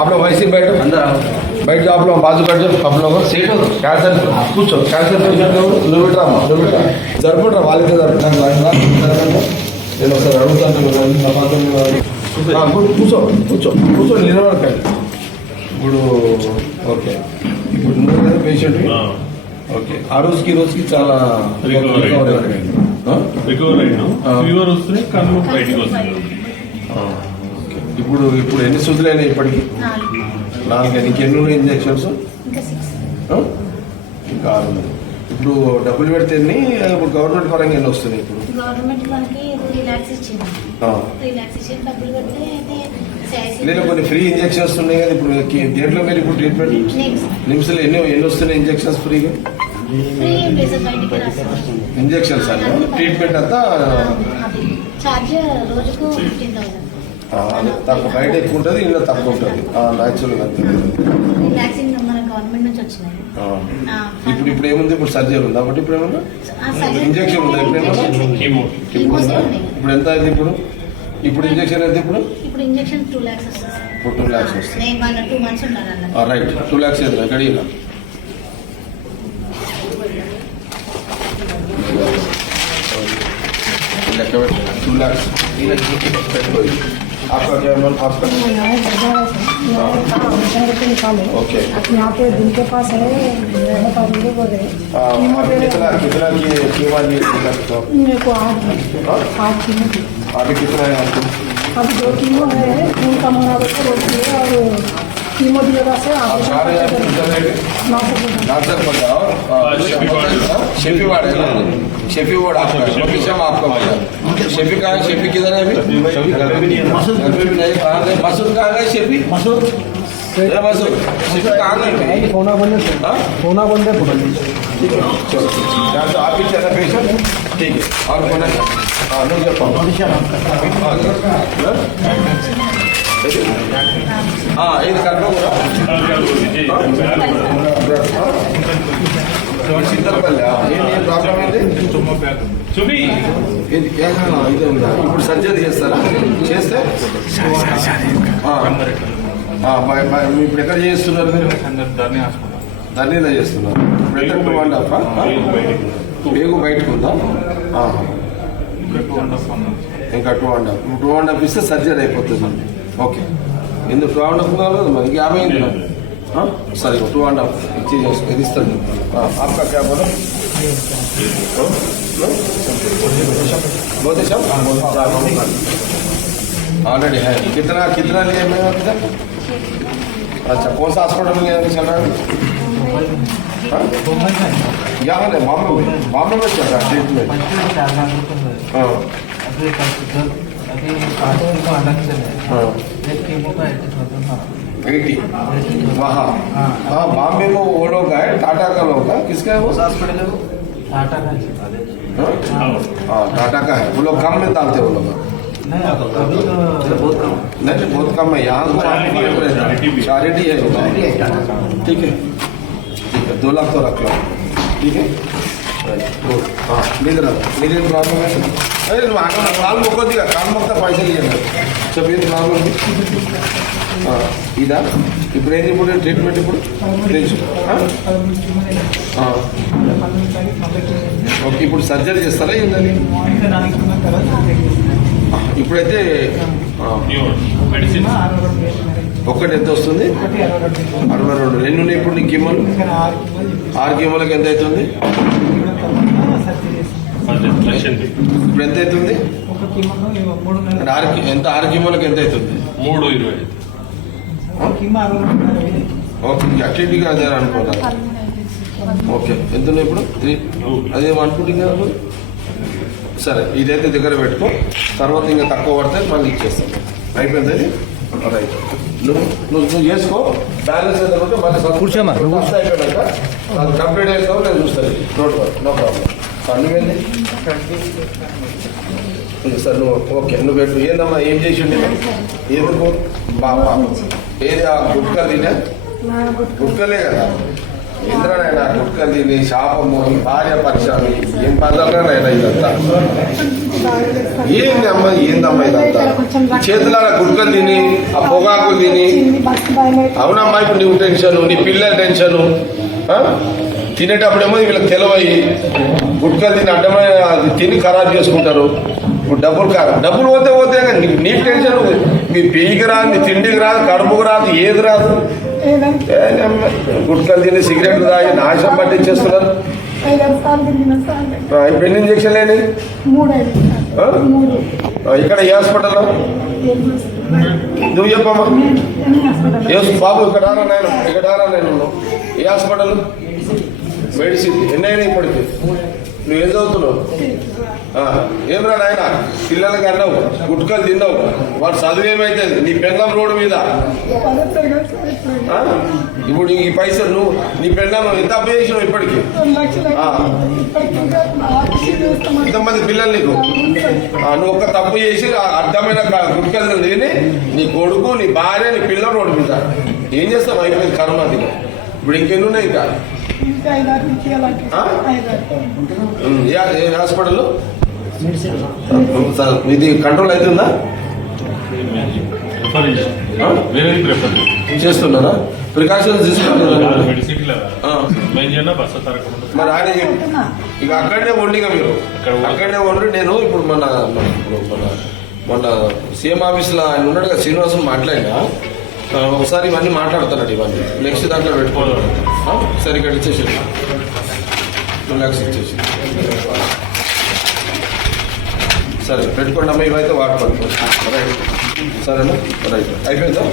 आप लोग वैसे बैठो, बैठ जाओ आप लोग, बाजू बैठ जाओ आप लोग, सीट हो कैंसर కూర్చో, క్యాన్సర్ పేషెంట్ నువ్వు పెట్టరా జరుపుకుంటా వాళ్ళకే జరుపుకుంటా. నేను ఒకసారి అడుగుతాను, కూర్చో కూర్చో కూర్చో నిలబడకండి. ఇప్పుడు ఓకే, ఇప్పుడు నువ్వు పేషెంట్ ఓకే, ఆ రోజుకి ఈ రోజుకి చాలా ఫీవర్ వస్తుంది, కళ్ళు బయటికి వస్తుంది. ఇప్పుడు ఇప్పుడు ఎన్ని సూదులైనా ఇప్పటికి 4. నీకెన్ని ఇంజక్షన్స్? ఇంకా 6. ఇప్పుడు డబ్బులు పెడితే ఇప్పుడు గవర్నమెంట్ పరంగా ఎన్ని వస్తున్నాయి? ఇప్పుడు గవర్నమెంట్ మనకి 3 lakhs ఇచ్చింది. 3 lakhs ఇచ్చి డబ్బులు పెడితే నేను కొన్ని ఫ్రీ ఇంజక్షన్స్ ఉన్నాయి కదా. ఇప్పుడు దేంట్లో మీరు ఇప్పుడు ట్రీట్మెంట్ నిమిషాలు ఎన్ని వస్తున్నాయి ఇంజక్షన్స్ ఫ్రీగా? ఇంజక్షన్స్ అన్న ట్రీట్మెంట్ అంతా చార్జ్ రోజుకు 15,000. తక్కువ, బయట ఎక్కువ ఉంటుంది, ఇంట్లో తక్కువ ఉంటుంది. న్యాచురల్గా మన గవర్నమెంట్ నుంచి వచ్చినాయి. ఇప్పుడు ఇప్పుడు ఏముంది? ఇప్పుడు సర్జరీ ఉంది కాబట్టి ఇప్పుడు ఏమన్నా ఇంజక్షన్ ఉందా? ఇప్పుడు ఏమన్నా ఇప్పుడు ఎంత అయింది? ఇప్పుడు ఇంజక్షన్ అయితే ఇప్పుడు ఇంజక్షన్ 2 lakhs వస్తుంది. ఇప్పుడు 2 lakhs వస్తుంది. 2 months ఉండాలి. రైట్, 2 lakhs అయితే గడియలా लैख 2 लाख आपका क्या मन? आपका ओके, यहाँ पे दिल के पास है, बोल रहे कितना कितना की कीमा ली? मेरे को 8 कीमो की। अभी कितना है आपको? अभी 2 कीमो है, खून का मंगा और कीमो दिएगा से आप 900 बताओ। शेफी वार्ड है ना? शेफी वार्ड आपका लोकेशन आपका बताओ। शेफी कहाँ है? शेफी किधर है अभी? घर पे भी नहीं। कहाँ गए मसूद? कहाँ गए शेफी? मसूद मसूद शेफी कहाँ गए? फोना बंद है, फोना बंद है। ठीक है, चलो तो आप ही चला पेशेंट, ठीक है। और कौन है? हाँ नहीं जब ఇది కర్నూలు చింతలపల్లి. ఏం ప్రాబ్లం ఏంటి? ఇదే ఉందా? ఇప్పుడు సర్జరీ చేస్తారా? చేస్తే ఇప్పుడు ఎక్కడ చేస్తున్నారు మీరు? ధర్నీలో చేస్తున్నారు. ఇప్పుడు ఎంత 2.5 పేగు బయటకు ఉందా? ఇంకా 2.5 ఇస్తే సర్జరీ అయిపోతుంది. ఓకే, ఎందుకు 2.5 కావాలి కదా మరి? 50 అయింది సరే, 2.5 ఇది ఇస్తాను. आपका क्या बोलो? बहुत अच्छा ऑलरेडी है. कितना कितना लिए मैं अभी तक? अच्छा, कौन सा हॉस्पिटल में चल रहा है? यहाँ है मामले में चल रहा है ट्रीटमेंट. हाँ वहाँ हाँ बॉम्बे में वो लोग है, टाटा का लोग है. किसका है वो हॉस्पिटल है? वो टाटा का है. हाँ टाटा का है. वो लोग कम में डालते वो लोग. नहीं बहुत कम है. यहाँ चैरिटी है. ठीक है 2 लाख तो रख लो. ठीक है हाँ निधर प्रॉब्लम है. अरे काल मोको दिया, काल मोकता पैसे लिए सब ये प्रॉब्लम ఇదా? ఇప్పుడు ఏంటి? ఇప్పుడు ట్రీట్మెంట్ ఇప్పుడు తెలుసు. ఓకే, ఇప్పుడు సర్జరీ చేస్తారా ఏంటని? ఇప్పుడైతే ఒక్కటి ఎంత వస్తుంది? 62. ఎన్ని ఉన్నాయి ఇప్పుడు నీ కీమోలు? 6 కీమోలకి ఎంత అవుతుంది? ఇప్పుడు ఎంత అవుతుంది? ఎంత 6 కీమోలకి ఎంత అవుతుంది? 3.20. ఓకే, అట్లీగా అదే అనుకుంటా. ఓకే, ఎంత ఉన్నాయి ఇప్పుడు? 3. అదేం అనుకుంటున్నా? సరే, ఇదైతే దగ్గర పెట్టుకో. తర్వాత ఇంకా తక్కువ పడితే మళ్ళీ ఇచ్చేస్తాం. అయిపోయింది అది. రైట్, నువ్వు చేసుకో. బ్యాలెన్స్ అయితే ఉంటే మళ్ళీ కూర్చోమా. అయిపోయాక అది కంప్లీట్ అయిపోతావు, నేను చూస్తాను. No problem. నువ్వేంది సార్? నువ్వు ఓకే, నువ్వు పెట్టు. ఏందమ్మా ఏం చేసి ఉండే? ఎందుకు బాబా ఏది? ఆ గుట్కా తినే గుట్కలే కదా ఇంద్రనైనా గుట్కలు తిని శాపము, భార్య పక్షాన్ని ఏం పదాలనైనా ఇదంతా బాగా చేస్తారు. ఏందమ్మా ఇదంతా చేతులారా గుడ్కలు తిని ఆ పొగాకులు తిని బస్సు భయం అయితే అవునమ్మా ఇప్పుడు నువ్వు టెన్షన్ నీ పిల్లల టెన్షన్ తినేటప్పుడేమో వీళ్ళకి తెలవయి గుడ్కలు తిని అడ్డమైన అది తిని ఖరాబ్ చేసుకుంటారు. ఇప్పుడు డబ్బులు పోతే కానీ నీకు టెన్షన్ మీ పెయ్యికి రాదు, నీ తిండికి రాదు, కడుపుకు రాదు, ఏది రాదు. ఏదంటే గుడ్కలు తిని సిగరెట్లు తాగి నాశనం పట్టించేస్తున్నారు. 5 సార్లు తిరిగిన సార్లు ఇప్పుడు ఎన్ని ఇంజక్షన్ లేని 3 3 ఇక్కడ ఏ హాస్పిటల్లో నువ్వు చెప్పమ్మా ఏ బాబు ఇక్కడ రారా నేను ఏ హాస్పిటల్ మెడిసిన్ ఎన్ని అయినా ఇప్పటికి నువ్వేం చదువుతున్నావు ఏం రా నాయన పిల్లలకి అన్నావు గుట్కలు తిన్నావు వాడు చదువు ఏమైతుంది నీ పెళ్ళం రోడ్డు మీద ఇప్పుడు ఈ పైసలు నువ్వు నీ పెళ్ళం ఎంత అప్పు చేసినావు ఇప్పటికి ఇంతమంది పిల్లలు నీకు నువ్వు ఒక్క తప్పు చేసి అడ్డమైన గుట్కలు తిని నీ కొడుకు నీ భార్య నీ పిల్లలు రోడ్డు మీద ఏం చేస్తావు అయిపోయింది కరోనా దిన ఇప్పుడు ఇంకెన్ని ఉన్నాయి ఇంకా ఏ హాస్పిటల్లో ఇది కంట్రోల్ అవుతుందా వేరే ప్రిఫర్ చేస్తున్నారా ప్రికాషన్స్ తీసుకుంటున్నారా బస్సు తరగకుండా మరి ఆయన ఇక అక్కడనే వండిగా మీరు అక్కడనే వండి నేను ఇప్పుడు మొన్న సీఎం ఆఫీస్లో ఆయన ఉన్నాడు కదా శ్రీనివాసం మాట్లాడినా ఒకసారి ఇవన్నీ మాట్లాడతానండి ఇవన్నీ నెక్స్ట్ దాంట్లో పెట్టుకోవాలి సరే ఇక్కడ ఇచ్చేసి 2 lakhs ఇచ్చేసి సరే పెట్టుకోండి అమ్మ ఇవైతే వాడుకోండి రైట్ సరేనా రైట్ అయిపోయిందా